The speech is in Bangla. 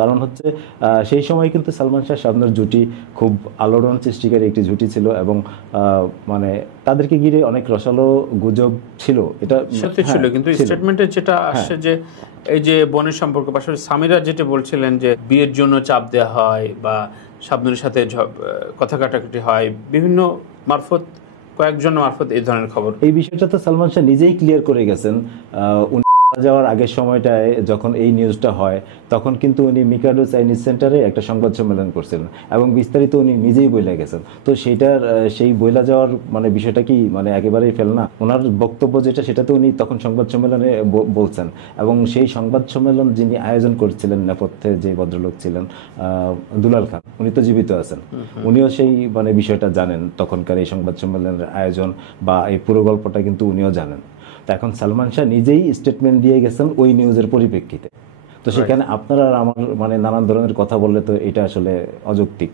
কারণ হচ্ছে সেই সময় কিন্তু সালমান শাহ শাবনূর জুটি খুব আলোড়ন সৃষ্টিকারী একটি জুটি ছিল, এবং মানে তাদেরকে ঘিরে অনেক রসালো গুজব ছিল, এটা সত্যি ছিল। কিন্তু স্টেটমেন্টে যেটা আসছে যে এই যে বোনের সম্পর্ক, পাশাপাশি সামিরা যেটা বলছিলেন যে বিয়ের জন্য চাপ দেওয়া হয় বা শাবনূরের সাথে কথা কাটাকাটি হয় বিভিন্ন মারফত, কয়েকজন মারফত এই ধরনের খবর। এই বিষয়টা তো সালমান শাহ নিজেই ক্লিয়ার করে গেছেন। উনি মারা যাওয়ার আগের সময়টায় যখন এই নিউজটা হয়, তখন কিন্তু উনি মিকাডো চাইনিজ সেন্টারে একটা সংবাদ সম্মেলন করছিলেন, এবং বিস্তারিত উনি নিজেই বইলা গেছেন। তো সেইটার সেই বইলা যাওয়ার মানে বিষয়টা কি মানে একেবারেই ফেল না? ওনার বক্তব্য যেটা, সেটা তো উনি তখন সংবাদ সম্মেলনে বলছেন, এবং সেই সংবাদ সম্মেলন যিনি আয়োজন করছিলেন নেপথ্যে যে ভদ্রলোক ছিলেন দুলাল খান, উনি তো জীবিত আছেন, উনিও সেই মানে বিষয়টা জানেন, তখনকার এই সংবাদ সম্মেলনের আয়োজন বা এই পুরো গল্পটা কিন্তু উনিও জানেন। তো এখন সালমান শাহ নিজেই স্টেটমেন্ট দিয়ে গেছেন ওই নিউজের পরিপ্রেক্ষিতে। তো সেখানে আপনারা আর আমার মানে নানান ধরনের কথা বললে তো এটা আসলে অযৌক্তিক।